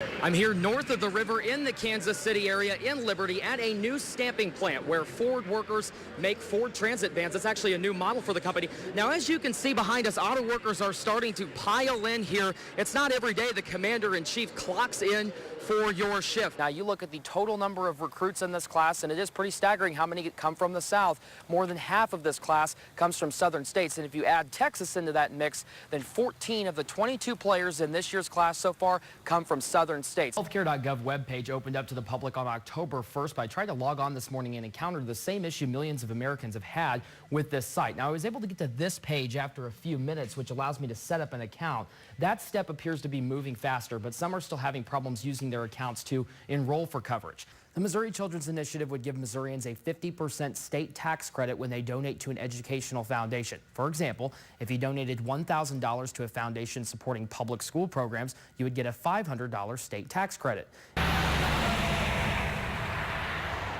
I'm here north of the river in the Kansas City area in Liberty at a new stamping plant where Ford workers make Ford Transit vans. It's actually a new model for the company. Now, as you can see behind us, auto workers are starting to pile in here. It's not every day the commander-in-chief clocks in for your shift. Now, you look at the total number of recruits in this class, and it is pretty staggering how many come from the South. More than half of this class comes from southern states, and if you add Texas into that mix, then 14 of the 22 players in this year's class so far come from southern states. Healthcare.gov webpage opened up to the public on October 1st, but I tried to log on this morning and encountered the same issue millions of Americans have had with this site. Now, I was able to get to this page after a few minutes, which allows me to set up an account. That step appears to be moving faster, but some are still having problems using their accounts to enroll for coverage. The Missouri Children's Initiative would give Missourians a 50% state tax credit when they donate to an educational foundation. For example, if you donated $1,000 to a foundation supporting public school programs, you would get a $500 state tax credit.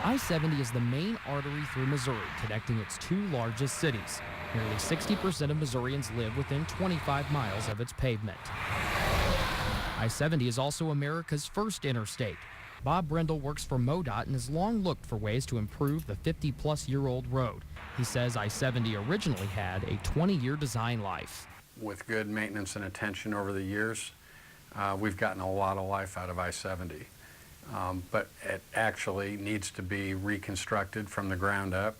I-70 is the main artery through Missouri, connecting its two largest cities. Nearly 60% of Missourians live within 25 miles of its pavement. I-70 is also America's first interstate. Bob Brindle works for MoDOT and has long looked for ways to improve the 50-plus-year-old road. He says I-70 originally had a 20-year design life. With good maintenance and attention over the years, we've gotten a lot of life out of I-70. But it actually needs to be reconstructed from the ground up,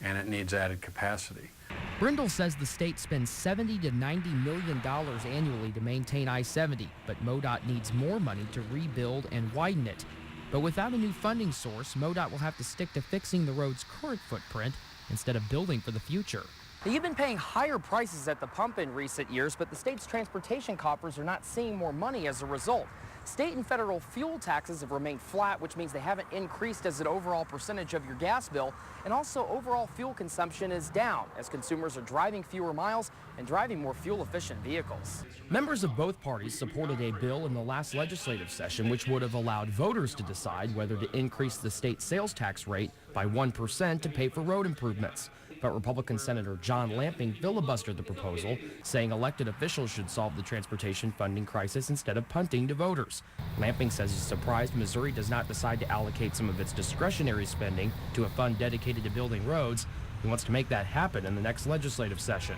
and it needs added capacity. Brindle says the state spends $70 to $90 million annually to maintain I-70, but MoDOT needs more money to rebuild and widen it. But without a new funding source, MoDOT will have to stick to fixing the road's current footprint instead of building for the future. You've been paying higher prices at the pump in recent years, but the state's transportation coffers are not seeing more money as a result. State and federal fuel taxes have remained flat, which means they haven't increased as an overall percentage of your gas bill. And also overall fuel consumption is down as consumers are driving fewer miles and driving more fuel-efficient vehicles. Members of both parties supported a bill in the last legislative session which would have allowed voters to decide whether to increase the state sales tax rate by 1% to pay for road improvements. But Republican Senator John Lamping filibustered the proposal, saying elected officials should solve the transportation funding crisis instead of punting to voters. Lamping says he's surprised Missouri does not decide to allocate some of its discretionary spending to a fund dedicated to building roads. He wants to make that happen in the next legislative session.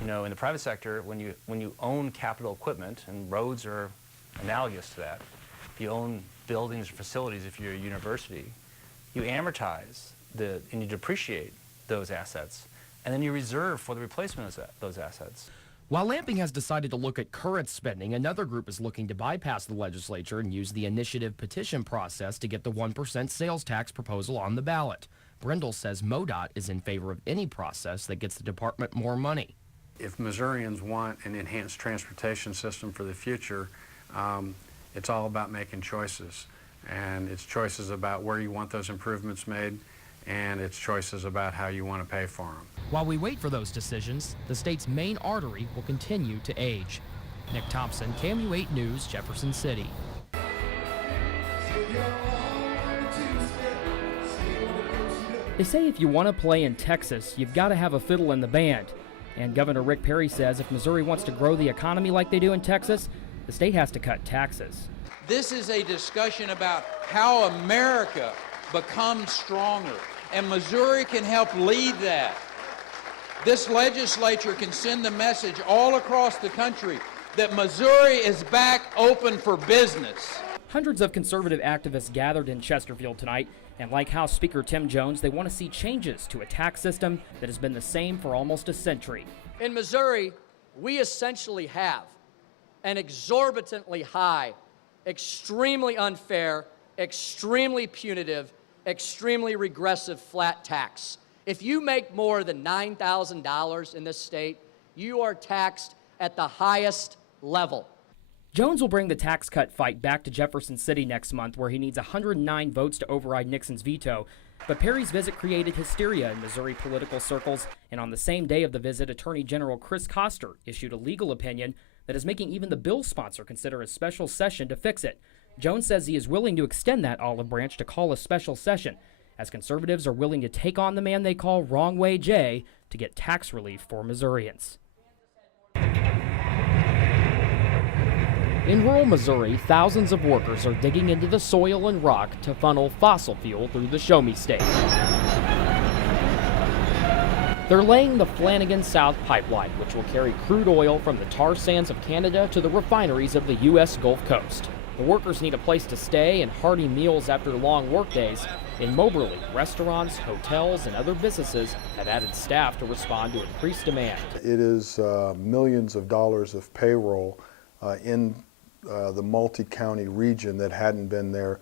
You know, in the private sector, when you own capital equipment, and roads are analogous to that, if you own buildings or facilities, if you're a university, you amortize and you depreciate those assets, and then you reserve for the replacement of those assets. While Lamping has decided to look at current spending, another group is looking to bypass the legislature and use the initiative petition process to get the 1% sales tax proposal on the ballot. Brindle says MoDOT is in favor of any process that gets the department more money. If Missourians want an enhanced transportation system for the future, it's all about making choices. And it's choices about where you want those improvements made, and it's choices about how you want to pay for them. While we wait for those decisions, the state's main artery will continue to age. Nick Thompson, KOMU 8 News, Jefferson City. They say if you want to play in Texas, you've got to have a fiddle in the band. And Governor Rick Perry says if Missouri wants to grow the economy like they do in Texas, the state has to cut taxes. This is a discussion about how America becomes stronger, and Missouri can help lead that. This legislature can send the message all across the country that Missouri is back open for business. Hundreds of conservative activists gathered in Chesterfield tonight, and like House Speaker Tim Jones, they want to see changes to a tax system that has been the same for almost a century. In Missouri, we essentially have an exorbitantly high, extremely unfair, extremely punitive, extremely regressive flat tax. If you make more than $9,000 in this state, you are taxed at the highest level. Jones will bring the tax cut fight back to Jefferson City next month, where he needs 109 votes to override Nixon's veto. But Perry's visit created hysteria in Missouri political circles, and on the same day of the visit, Attorney General Chris Koster issued a legal opinion that is making even the bill sponsor consider a special session to fix it. Jones says he is willing to extend that olive branch to call a special session, as conservatives are willing to take on the man they call Wrong Way Jay to get tax relief for Missourians. In rural Missouri, thousands of workers are digging into the soil and rock to funnel fossil fuel through the Show Me State. They're laying the Flanagan South Pipeline, which will carry crude oil from the tar sands of Canada to the refineries of the U.S. Gulf Coast. The workers need a place to stay and hearty meals after long workdays. In Moberly, restaurants, hotels, and other businesses have added staff to respond to increased demand. It is millions of dollars of payroll in the multi-county region that hadn't been there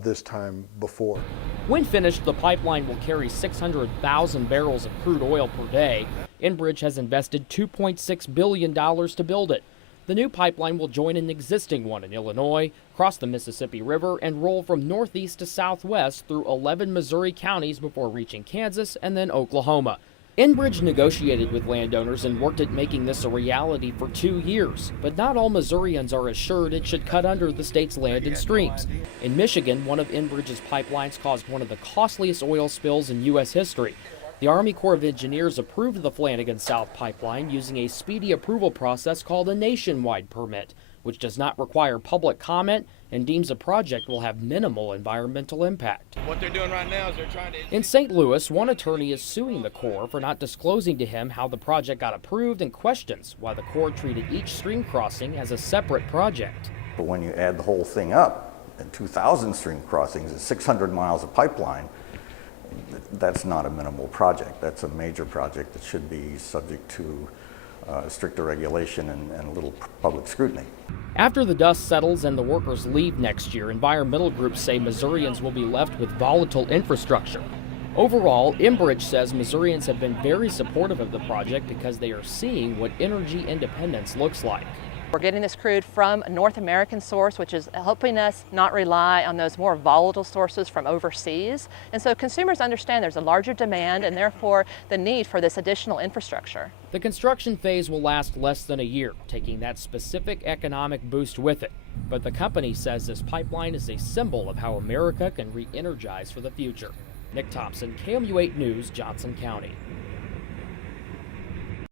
this time before. When finished, the pipeline will carry 600,000 barrels of crude oil per day. Enbridge has invested $2.6 billion to build it. The new pipeline will join an existing one in Illinois, cross the Mississippi River, and roll from northeast to southwest through 11 Missouri counties before reaching Kansas and then Oklahoma. Enbridge negotiated with landowners and worked at making this a reality for 2 years, but not all Missourians are assured it should cut under the state's land and streams. In Michigan, one of Enbridge's pipelines caused one of the costliest oil spills in U.S. history. The Army Corps of Engineers approved the Flanagan South Pipeline using a speedy approval process called a nationwide permit, which does not require public comment and deems a project will have minimal environmental impact. What they're doing right now is they're trying to... In St. Louis, one attorney is suing the Corps for not disclosing to him how the project got approved and questions why the Corps treated each stream crossing as a separate project. But when you add the whole thing up, and 2,000 stream crossings and 600 miles of pipeline, that's not a minimal project. That's a major project that should be subject to stricter regulation and a little public scrutiny. After the dust settles and the workers leave next year, environmental groups say Missourians will be left with volatile infrastructure. Overall, Enbridge says Missourians have been very supportive of the project because they are seeing what energy independence looks like. We're getting this crude from a North American source, which is helping us not rely on those more volatile sources from overseas. And so consumers understand there's a larger demand and therefore the need for this additional infrastructure. The construction phase will last less than a year, taking that specific economic boost with it. But the company says this pipeline is a symbol of how America can re-energize for the future. Nick Thompson, KOMU 8 News, Johnson County.